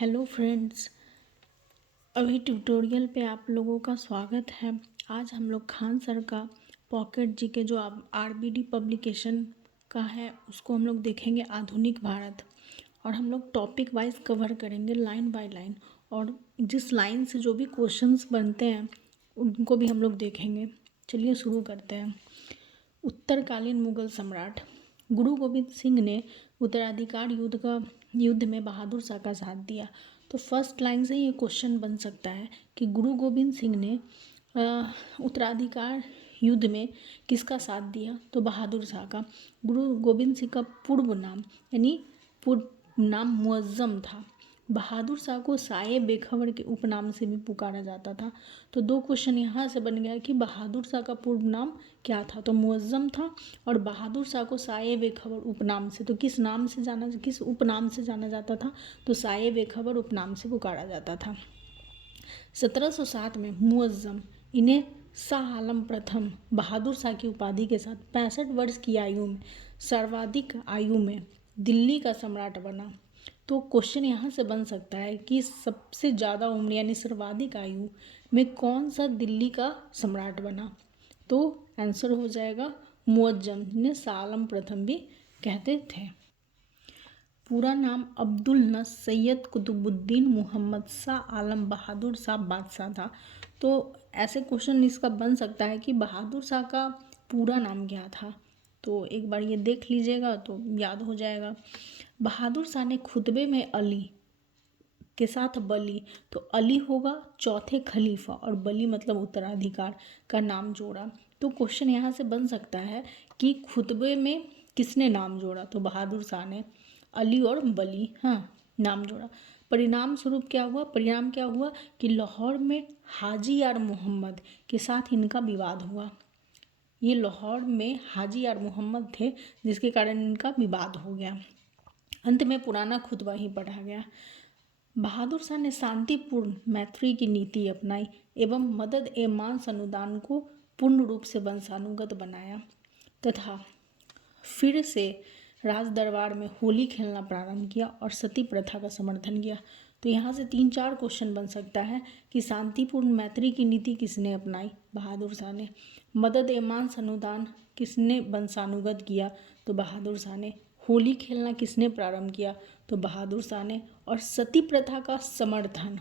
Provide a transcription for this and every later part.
Hello friends, अभी tutorial पे आप लोगों का स्वागत है। आज हम लोग खान सर का पॉकेट जीके जो आरबीडी पब्लिकेशन का है उसको हम लोग देखेंगे, आधुनिक भारत। और हम लोग टॉपिक वाइज कवर करेंगे, लाइन बाय लाइन, और जिस लाइन से जो भी क्वेश्चंस बनते हैं उनको भी हम लोग देखेंगे। चलिए शुरू करते हैं। उत्तरकालीन मुगल सम्राट गुरु गोविंद सिंह ने उत्तराधिकार युद्ध में बहादुर शाह का साथ दिया। तो फर्स्ट लाइन से ये क्वेश्चन बन सकता है कि गुरु गोविंद सिंह ने उत्तराधिकार युद्ध में किसका साथ दिया? तो बहादुर शाह का। गुरु गोविंद सिंह का पूर्व नाम यानी पूर्व नाम मुअज्जम था। बहादुर शाह को साये बेखबर के उपनाम से भी पुकारा जाता था। तो दो क्वेश्चन यहाँ से बन गया कि बहादुर शाह का पूर्व नाम क्या था? तो मुअज्जम था। और बहादुर शाह को साये बेखबर उपनाम से, तो किस उपनाम से जाना जाता था? तो साये बेखबर उपनाम से पुकारा जाता था। 1707 में मुअज्जम इन्हें शाह आलम प्रथम बहादुर शाह की उपाधि के साथ 65 वर्ष की आयु में, सर्वाधिक आयु में दिल्ली का सम्राट बना। तो क्वेश्चन यहाँ से बन सकता है कि सबसे ज़्यादा उम्र यानी सर्वाधिक आयु में कौन सा दिल्ली का सम्राट बना? तो आंसर हो जाएगा मुअज्जम, जिन्हें शाह आलम प्रथम भी कहते थे। पूरा नाम अब्दुल नस सैयद कुतुबुद्दीन मोहम्मद शाह आलम बहादुर शाह बादशाह था। तो ऐसे क्वेश्चन इसका बन सकता है कि बहादुर शाह का पूरा नाम क्या था? तो एक बार ये देख लीजिएगा तो याद हो जाएगा। बहादुर शाह ने खुतबे में अली के साथ बली, तो अली होगा चौथे खलीफा और बली मतलब उत्तराधिकार का नाम जोड़ा। तो क्वेश्चन यहाँ से बन सकता है कि खुतबे में किसने नाम जोड़ा? तो बहादुर शाह ने अली और बली नाम जोड़ा। परिणाम स्वरूप क्या हुआ? परिणाम क्या हुआ कि लाहौर में हाजी यार मोहम्मद के साथ इनका विवाद हुआ। ये लाहौर में हाजी यार मोहम्मद थे जिसके कारण इनका विवाद हो गया। अंत में पुराना खुतबा ही पढ़ा गया। बहादुर शाह ने शांतिपूर्ण मैत्री की नीति अपनाई एवं मदद एवं मांस अनुदान को पूर्ण रूप से वंशानुगत बनाया तथा फिर से राज दरबार में होली खेलना प्रारंभ किया और सती प्रथा का समर्थन किया। तो यहाँ से 3-4 क्वेश्चन बन सकता है कि शांतिपूर्ण मैत्री की नीति किसने अपनाई? बहादुर शाह ने। मदद एवं मांस अनुदान किसने वंशानुगत किया? तो बहादुर शाह ने। होली खेलना किसने प्रारंभ किया? तो बहादुर शाह ने। और सती प्रथा का समर्थन,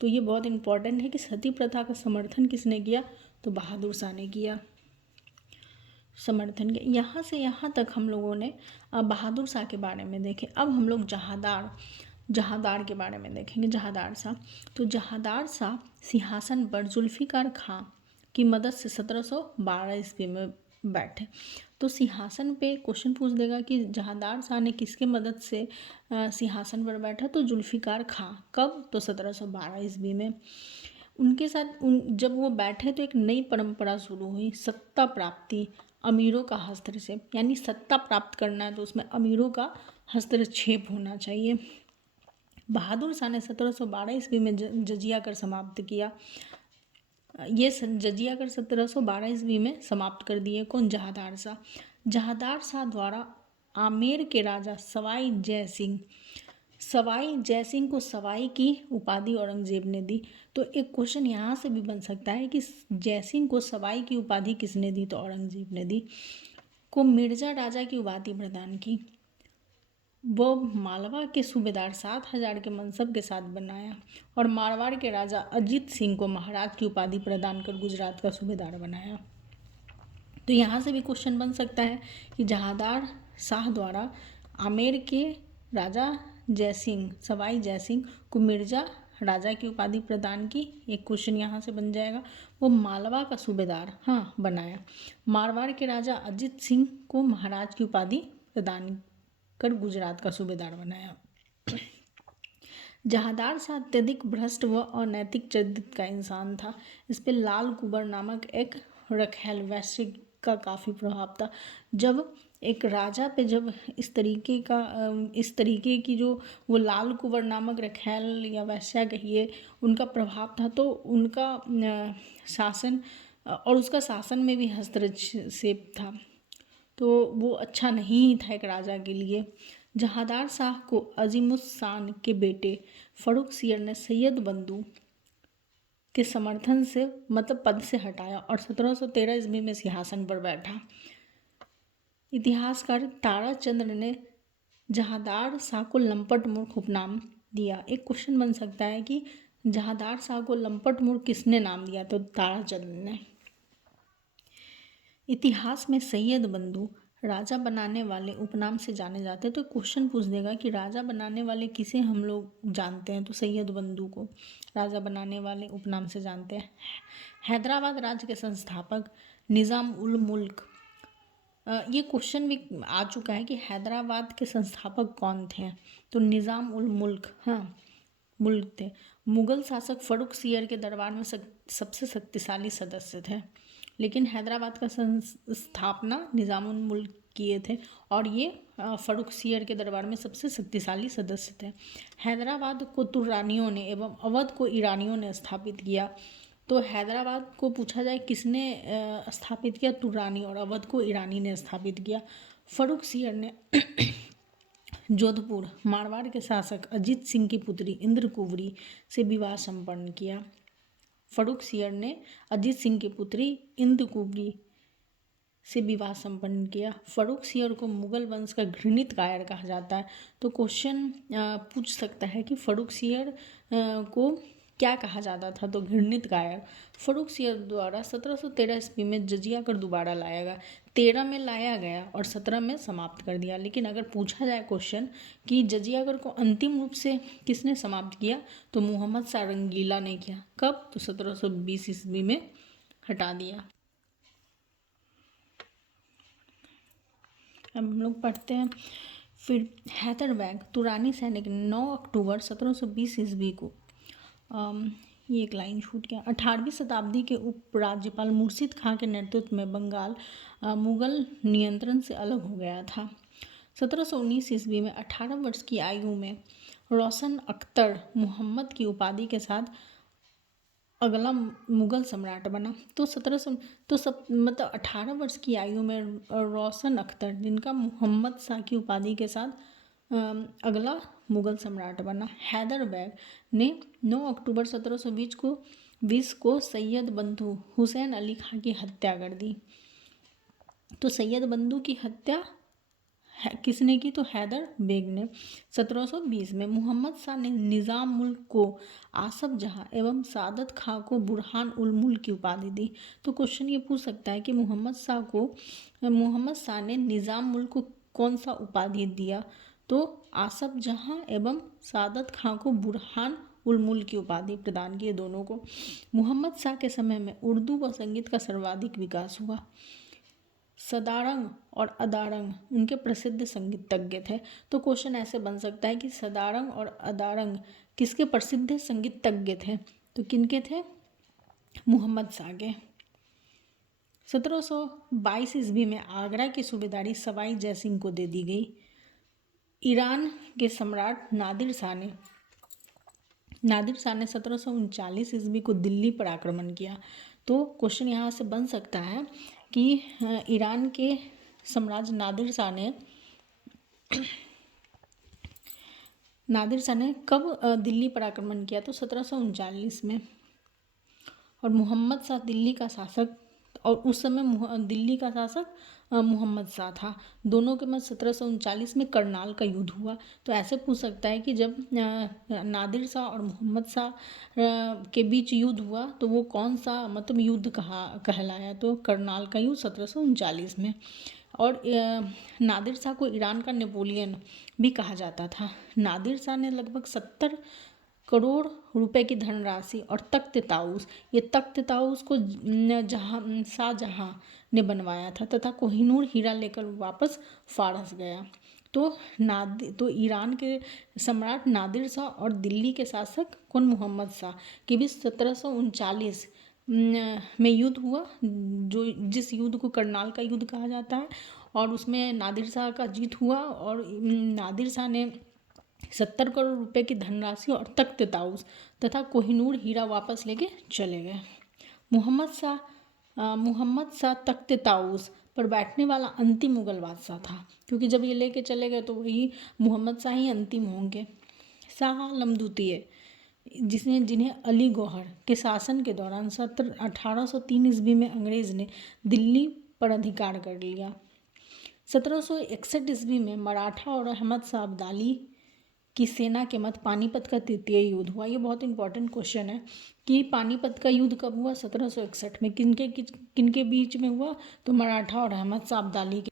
तो ये बहुत इम्पॉर्टेंट है कि सती प्रथा का समर्थन किसने किया? तो बहादुर शाह ने किया, समर्थन किया। यहाँ से यहाँ तक हम लोगों ने बहादुर शाह के बारे में देखे। अब हम लोग जहादार के बारे में देखेंगे। जहादार शाह, तो जहादार शाह सिंहासन पर जुल्फिकार खां की मदद से 1712 ईस्वी में बैठे। तो सिंहासन पे क्वेश्चन पूछ देगा कि जहादार शाह ने किसके मदद से सिंहासन पर बैठा? तो जुल्फिकार खां। कब? तो 1712 ईस्वी में। उनके साथ जब वो बैठे तो एक नई परंपरा शुरू हुई, सत्ता प्राप्ति अमीरों का हस्तक्षेप, यानी सत्ता प्राप्त करना है तो उसमें अमीरों का हस्तक्षेप होना चाहिए। बहादुर शाह ने 1712 ईस्वी में जजिया कर समाप्त किया। ये जजिया कर 1712 ईस्वी में समाप्त कर दिए। कौन? जहादार शाह। जहादार शाह द्वारा आमेर के राजा सवाई जयसिंह को सवाई की उपाधि औरंगजेब ने दी। तो एक क्वेश्चन यहाँ से भी बन सकता है कि जयसिंह को सवाई की उपाधि किसने दी? तो औरंगजेब ने दी। को मिर्जा राजा की उपाधि प्रदान की। वो मालवा के सूबेदार 7000 के मनसब के साथ बनाया। और मारवाड़ के राजा अजीत सिंह को महाराज की उपाधि प्रदान कर गुजरात का सूबेदार बनाया। तो यहाँ से भी क्वेश्चन बन सकता है कि जहादार शाह द्वारा आमेर के राजा सवाई जयसिंह को मिर्जा राजा की उपाधि प्रदान की। एक क्वेश्चन यहाँ से बन जाएगा। वो मालवा का सूबेदार बनाया। मारवाड़ के राजा अजीत सिंह को महाराज की उपाधि प्रदान कर गुजरात का सूबेदार बनाया। जहादार शाह अत्यधिक भ्रष्ट व अनैतिक चरित्र का इंसान था। इस पे लाल कुबर नामक एक रखैल वैश्य का काफ़ी प्रभाव था। जब एक राजा पे जब इस तरीके की जो वो लाल कुबर नामक रखैल या वैश्या कहिए उनका प्रभाव था, तो उनका शासन और उसका शासन में भी हस्तक्षेप था, तो वो अच्छा नहीं था एक राजा के लिए। जहांदार शाह को अजीमुस्शान के बेटे फर्रुखसियर ने सैयद बंधु के समर्थन से मतलब पद से हटाया और 1713 ईस्वी में सिंहासन पर बैठा। इतिहासकार ताराचंद्र ने जहांदार शाह को लंपट मूर्ख उपनाम दिया। एक क्वेश्चन बन सकता है कि जहांदार शाह को लंपट मूर्ख किसने नाम दिया, तो ताराचंद्र ने। इतिहास में सैयद बंधु राजा बनाने वाले उपनाम से जाने जाते हैं। तो क्वेश्चन पूछ देगा कि राजा बनाने वाले किसे हम लोग जानते हैं, तो सैयद बंधु को राजा बनाने वाले उपनाम से जानते हैं। हैदराबाद राज्य के संस्थापक निज़ाम उल मुल्क, ये क्वेश्चन भी आ चुका है कि हैदराबाद के संस्थापक कौन थे, तो निज़ाम उल मुल्क, हाँ मुल्क थे। मुगल शासक फर्रुखसियर के दरबार में सबसे शक्तिशाली सदस्य थे, लेकिन हैदराबाद का स्थापना निज़ाम उल मुल्क किए थे और ये फर्रुखसियर के दरबार में सबसे शक्तिशाली सदस्य थे। हैदराबाद को तुर्रानियों ने एवं अवध को ईरानियों ने स्थापित किया। तो हैदराबाद को पूछा जाए किसने स्थापित किया, तुर्रानी, और अवध को ईरानी ने स्थापित किया। फर्रुखसियर ने जोधपुर मारवाड़ के शासक अजीत सिंह की पुत्री इंद्रकुवरी से विवाह संपन्न किया। फर्रुखसियर ने अजीत सिंह की पुत्री इंद्रकुवरी से विवाह संपन्न किया। फर्रुखसियर को मुगल वंश का घृणित कायर कहा जाता है। तो क्वेश्चन पूछ सकता है कि फर्रुखसियर को क्या कहा जाता था, तो घृणित कायर। फर्रुखसियर द्वारा 1713 ईस्वी में जजिया कर दोबारा लाया गया। 13 में लाया गया और 17 में समाप्त कर दिया। लेकिन अगर पूछा जाए क्वेश्चन कि जजिया कर को अंतिम रूप से किसने समाप्त किया, तो मोहम्मद शाह रंगीला ने किया। कब, तो 1720 ईस्वी में हटा दिया। अब हम लोग पढ़ते हैं फिर हैदरबैग तुरानी सैनिक 9 अक्टूबर 1720 ईस्वी को, ये एक लाइन छूट गया, 18वीं शताब्दी के उपराज्यपाल मुर्शिद खां के नेतृत्व में बंगाल मुगल नियंत्रण से अलग हो गया था। 1719 ईस्वी में 18 वर्ष की आयु में रोशन अख्तर मुहम्मद की उपाधि के साथ अगला मुगल सम्राट बना। तो 18 वर्ष की आयु में रोशन अख्तर, जिनका मुहम्मद शाह की उपाधि के साथ अगला मुगल सम्राट बना। हैदरबैग ने 9 अक्टूबर 1720 को सैयद बंधु हुसैन अली खां की हत्या कर दी। तो सैयद बंधु की हत्या किसने की, तो हैदर बेग ने। 1720 में मोहम्मद शाह ने निज़ाम मुल्क को आसफ जहां एवं सादत खां को बुरहान उल मुल्क की उपाधि दी। तो क्वेश्चन ये पूछ सकता है कि मोहम्मद शाह ने निज़ाम मुल्क को कौन सा उपाधि दिया, तो आसफ जहां एवं सादत खां को बुरहान उल मुल्क की उपाधि प्रदान की, दोनों को। मोहम्मद शाह के समय में उर्दू व संगीत का सर्वाधिक विकास हुआ। सदारंग और अदारंग उनके प्रसिद्ध संगीतज्ञ थे। तो क्वेश्चन ऐसे बन सकता है कि सदारंग और अदारंग किसके प्रसिद्ध संगीतज्ञ थे, तो किनके थे, मोहम्मद शाह के। 1722 ईस्वी में आगरा की सूबेदारी सवाई जयसिंह को दे दी गई। ईरान के सम्राट नादिर शाह ने 1739 ईस्वी को दिल्ली पर आक्रमण किया। तो क्वेश्चन यहाँ से बन सकता है कि ईरान के सम्राट नादिर शाह ने कब दिल्ली पर आक्रमण किया, तो 1739 में। और मोहम्मद शाह दिल्ली का शासक, और उस समय दिल्ली का शासक मोहम्मद शाह था। दोनों के मध्य 1739 में करनाल का युद्ध हुआ। तो ऐसे पूछ सकता है कि जब नादिर शाह और मोहम्मद शाह के बीच युद्ध हुआ तो वो कौन सा मतलब युद्ध कहलाया, तो करनाल का युद्ध 1739 में। और नादिर शाह को ईरान का नेपोलियन भी कहा जाता था। नादिर शाह ने लगभग 70 करोड़ रुपए की धनराशि और तख्त ताऊस को शाहजहां ने बनवाया था तथा कोहिनूर हीरा लेकर वापस फारस गया। तो ईरान के सम्राट नादिर शाह और दिल्ली के शासक कौन, मोहम्मद शाह के बीच 1739 में युद्ध हुआ, जिस युद्ध को करनाल का युद्ध कहा जाता है। और उसमें नादिर शाह का जीत हुआ और नादिर शाह ने 70 करोड़ रुपए की धनराशि और तख्त ताऊस तथा कोहिनूर हीरा वापस लेके चले गए। मोहम्मद शाह तख्त ताऊस पर बैठने वाला अंतिम मुगल बादशाह था, क्योंकि जब ये लेके चले गए तो वही मोहम्मद शाह ही अंतिम होंगे। शाह आलम द्वितीय, जिन्हें अली गौहर के शासन के दौरान 1803 ईस्वी में अंग्रेज ने दिल्ली पर अधिकार कर लिया। 1761 ईस्वी में मराठा और अहमद शाह अब्दाली की सेना के मध्य पानीपत का तृतीय युद्ध हुआ। ये बहुत इंपॉर्टेंट क्वेश्चन है कि पानीपत का युद्ध कब हुआ? 1761 में। किनके बीच में हुआ? तो मराठा और अहमद शाह अब्दाली के,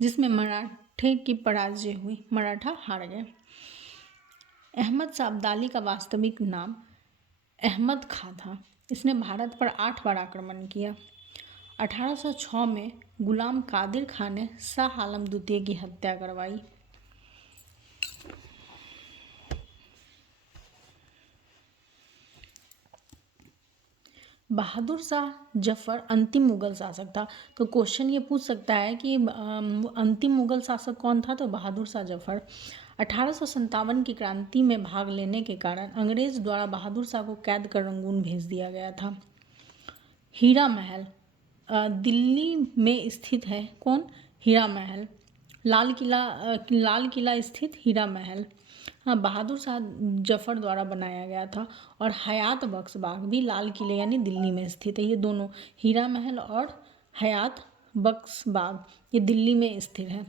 जिसमें मराठे की पराजय हुई, मराठा हार गए। अहमद शाह अब्दाली का वास्तविक नाम अहमद खां था। इसने भारत पर 8 बार आक्रमण किया। 1806 में गुलाम कादिर खान ने शाह आलम द्वितीय की हत्या करवाई। बहादुर शाह जफर अंतिम मुगल शासक था। तो क्वेश्चन ये पूछ सकता है कि अंतिम मुगल शासक कौन था? तो बहादुर शाह जफर। 1857 की क्रांति में भाग लेने के कारण अंग्रेज द्वारा बहादुर शाह को कैद कर रंगून भेज दिया गया था। हीरा महल दिल्ली में स्थित है। कौन? हीरा महल। लाल किला स्थित हीरा महल बहादुर शाह जफर द्वारा बनाया गया था। और हयात बख्श बाग भी लाल किले यानी दिल्ली में स्थित है। ये दोनों, हीरा महल और हयात बख्श बाग, ये दिल्ली में स्थित है।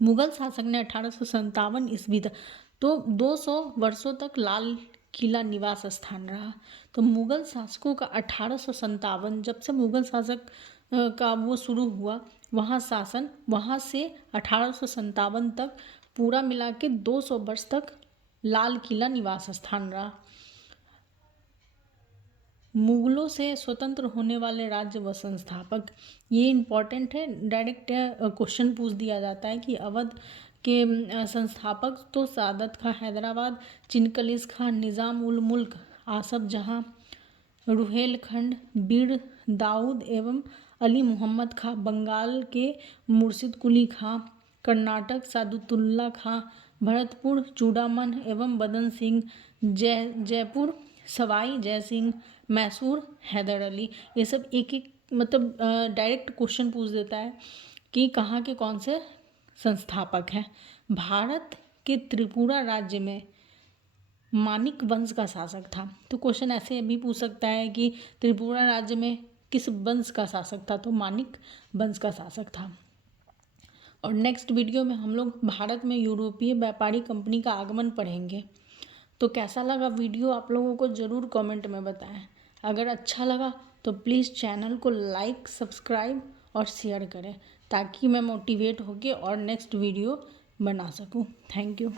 मुगल शासक ने 1857 ईस्वी तक, तो 200 वर्षों तक लाल किला निवास स्थान रहा। तो मुगल शासकों का 1857, जब से मुगल शासक का वो शुरू हुआ वहाँ शासन, वहाँ से 1857 तक पूरा मिला के 200 वर्ष तक लाल किला निवास स्थान रहा। मुगलों से स्वतंत्र होने वाले राज्य व संस्थापक, ये इम्पॉर्टेंट है, डायरेक्ट क्वेश्चन पूछ दिया जाता है कि अवध के संस्थापक तो सादत खां हैदराबाद, चिनकलिस खां, निज़ाम उल मुल्क आसफ जहां, रुहेलखंड बीर दाऊद एवं अली मुहम्मद खां, बंगाल के मुर्शिद कुली खां, कर्नाटक सादुतुल्ला खां, भरतपुर चूड़ामन एवं बदन सिंह, जयपुर सवाई जय सिंह, मैसूर हैदर अली। ये सब एक एक मतलब डायरेक्ट क्वेश्चन पूछ देता है कि कहाँ के कौन से संस्थापक हैं। भारत के त्रिपुरा राज्य में मानिक वंश का शासक था। तो क्वेश्चन ऐसे भी पूछ सकता है कि त्रिपुरा राज्य में किस वंश का शासक था? तो मानिक वंश का शासक था। और नेक्स्ट वीडियो में हम लोग भारत में यूरोपीय व्यापारी कंपनी का आगमन पढ़ेंगे। तो कैसा लगा वीडियो आप लोगों को ज़रूर कमेंट में बताएं। अगर अच्छा लगा तो प्लीज़ चैनल को लाइक, सब्सक्राइब और शेयर करें, ताकि मैं मोटिवेट होकर और नेक्स्ट वीडियो बना सकूं। Thank you.